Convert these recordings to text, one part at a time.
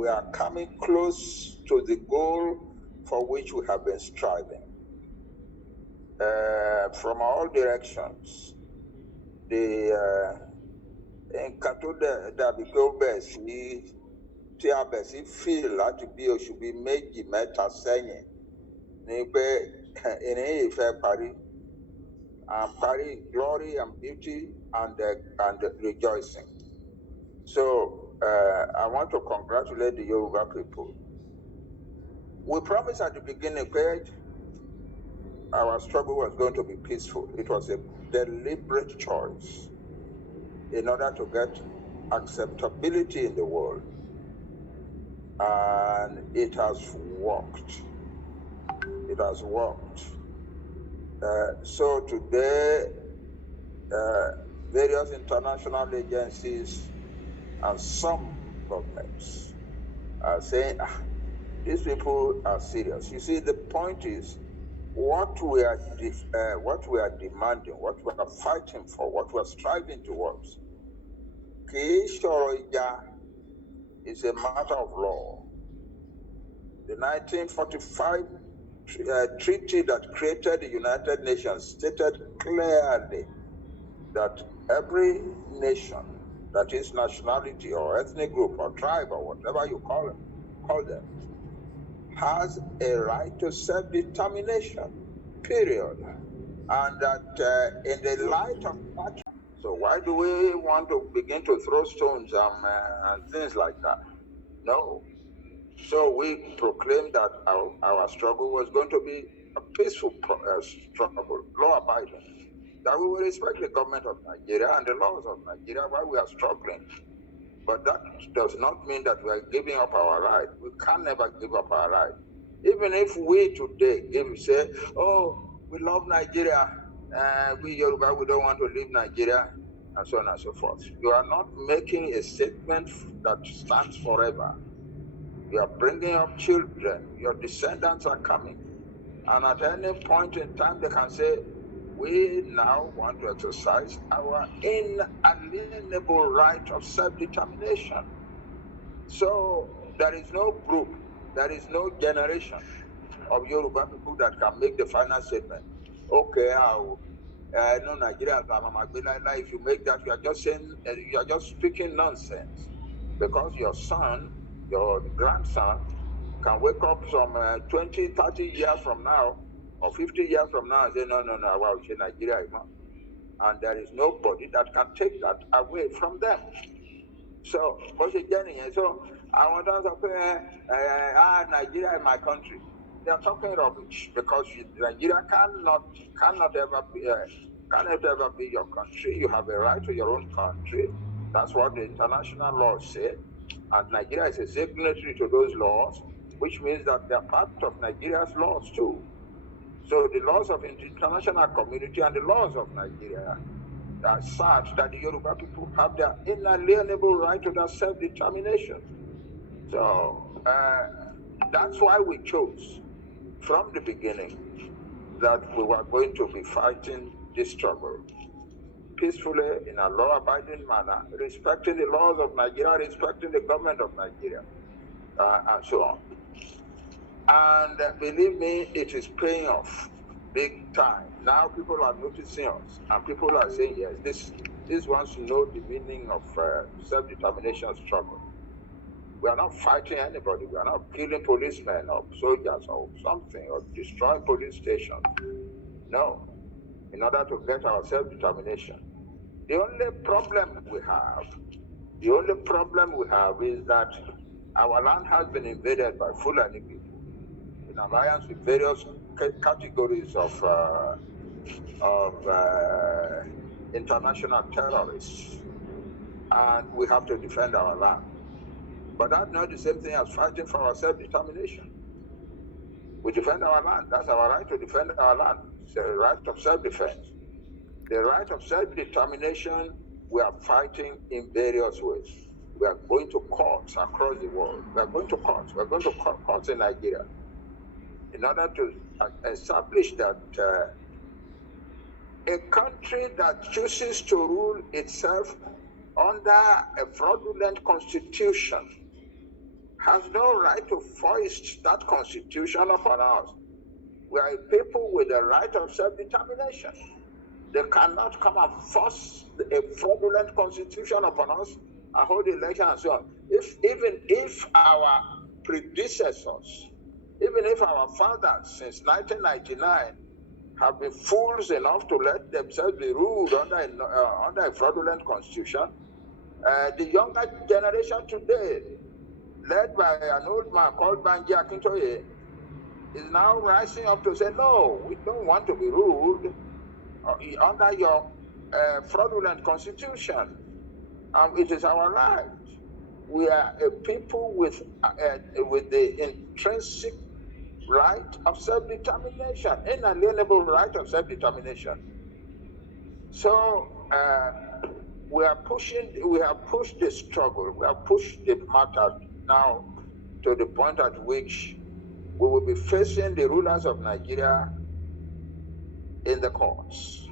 we are coming close to the goal for which we have been striving. From all directions, the nǹkan dàbí pé ó bẹ̀ sí tí a bẹ̀ sí fíìl láti bí oṣù bíi méjì mẹ́ta sẹ́yìn ni pé ìrìn yìí fẹ́ parí. And parí glory and beauty and rejoicing. So I want to congratulate the Yoruba people. We promised at the beginning that our struggle was going to be peaceful. It was a deliberate choice in order to get acceptability in the world. And it has worked. It has worked. So today, various international agencies and some governments are saying, these people are serious. You see, the point is, what we are demanding, what we are fighting for, what we are striving towards, is a matter of law. The 1945 treaty that created the United Nations stated clearly that every nation, that is nationality or ethnic group or tribe or whatever you call them, has a right to self-determination, period. And that in the light of that, so why do we want to begin to throw stones and things like that? No. So we proclaimed that our struggle was going to be a peaceful struggle, law-abiding, that we will respect the government of Nigeria and the laws of Nigeria while we are struggling. But that does not mean that we are giving up our right. We can never give up our right. Even if we today say, oh, we love Nigeria, we Yoruba, we don't want to leave Nigeria, and so on and so forth. You are not making a statement that stands forever. You are bringing up children, your descendants are coming. And at any point in time, they can say, we now want to exercise our inalienable right of self-determination. So there is no group, there is no generation of Yoruba people that can make the final statement. Okay, no Nigeria, if you make that, you are just saying, you are just speaking nonsense. Because your son, your grandson, can wake up some 20, 30 years from now, or 50 years from now and say, no, wow, it's Nigeria. And there is nobody that can take that away from them. So, what's the journey? So, I want to say, Nigeria is my country. They are talking rubbish because Nigeria cannot ever be your country. You have a right to your own country. That's what the international laws say. And Nigeria is a signatory to those laws, which means that they are part of Nigeria's laws too. So the laws of the international community and the laws of Nigeria are such that the Yoruba people have their inalienable right to their self-determination. So that's why we chose from the beginning that we were going to be fighting this struggle peacefully in a law-abiding manner, respecting the laws of Nigeria, respecting the government of Nigeria, and so on. And believe me, it is paying off big time. Now people are noticing us, and people are saying, yes, this wants to know the meaning of self-determination struggle. We are not fighting anybody. We are not killing policemen or soldiers or something, or destroying police stations. No, in order to get our self-determination. The only problem we have is that our land has been invaded by Fulani people in alliance with various categories of international terrorists, and we have to defend our land. But that's not the same thing as fighting for our self-determination. We defend our land. That's our right to defend our land. It's a right of self-defense. The right of self-determination, we are fighting in various ways. We are going to courts across the world. We are going to courts. We are going to courts in Nigeria in order to establish that a country that chooses to rule itself under a fraudulent constitution has no right to foist that constitution upon us. We are a people with the right of self-determination. They cannot come and force a fraudulent constitution upon us and hold election and so on. Even if our predecessors, even if our fathers since 1999 have been fools enough to let themselves be ruled under a fraudulent constitution, the younger generation today, led by an old man called Banji Akintoye, is now rising up to say, no, we don't want to be ruled under your fraudulent constitution. It is our right. We are a people with the intrinsic right of self-determination, inalienable right of self-determination. So we have pushed the struggle, we have pushed the matter now to the point at which we will be facing the rulers of Nigeria in the courts.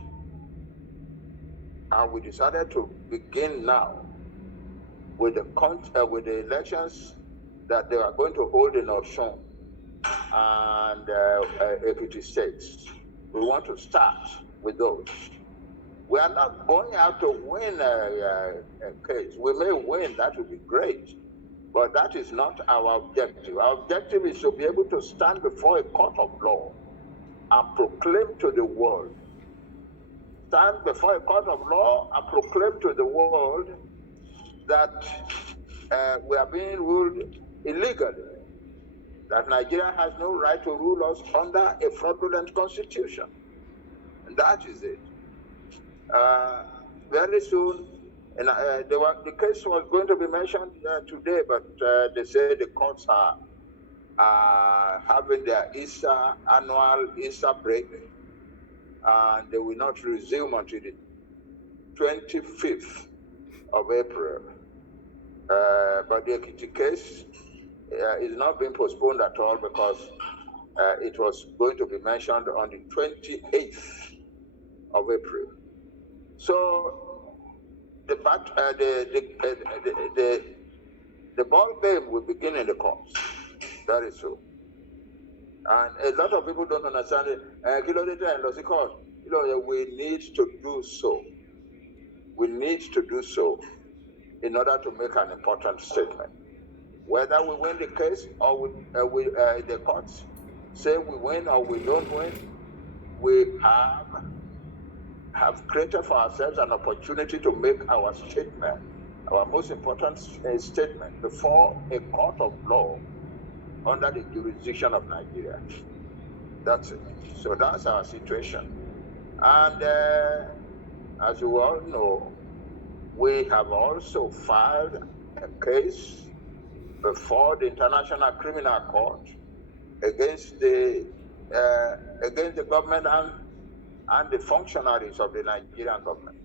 And we decided to begin now with the elections that they are going to hold in Osun and Ekiti states. We want to start with those. We are not going out to win a case. We may win, that would be great, but that is not our objective. Our objective is to be able to stand before a court of law and proclaim to the world, stand before a court of law and proclaim to the world that we are being ruled illegally, that Nigeria has no right to rule us under a fraudulent constitution. And that is it. Very soon, and the case was going to be mentioned today, but they say the courts are having their annual Easter break, and they will not resume until the 25th of April. But the Ekiti case is not being postponed at all because it was going to be mentioned on the 28th of April. So the ball game will begin in the courts. That is so. And a lot of people don't understand it. We need to do so. We need to do so in order to make an important statement. Whether we win the case or the courts say we win or we don't win, we have created for ourselves an opportunity to make our statement, our most important statement, before a court of law under the jurisdiction of Nigeria. That's it. So that's our situation. And as you all know, we have also filed a case before the International Criminal Court against the government and the functionaries of the Nigerian government.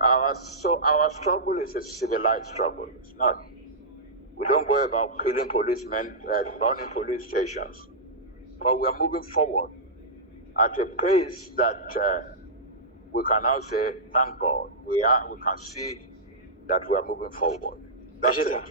Our struggle is a civilized struggle. It's not. We don't go about killing policemen, burning police stations, but we are moving forward at a pace that we can now say, thank God, we can see that we are moving forward. That's it.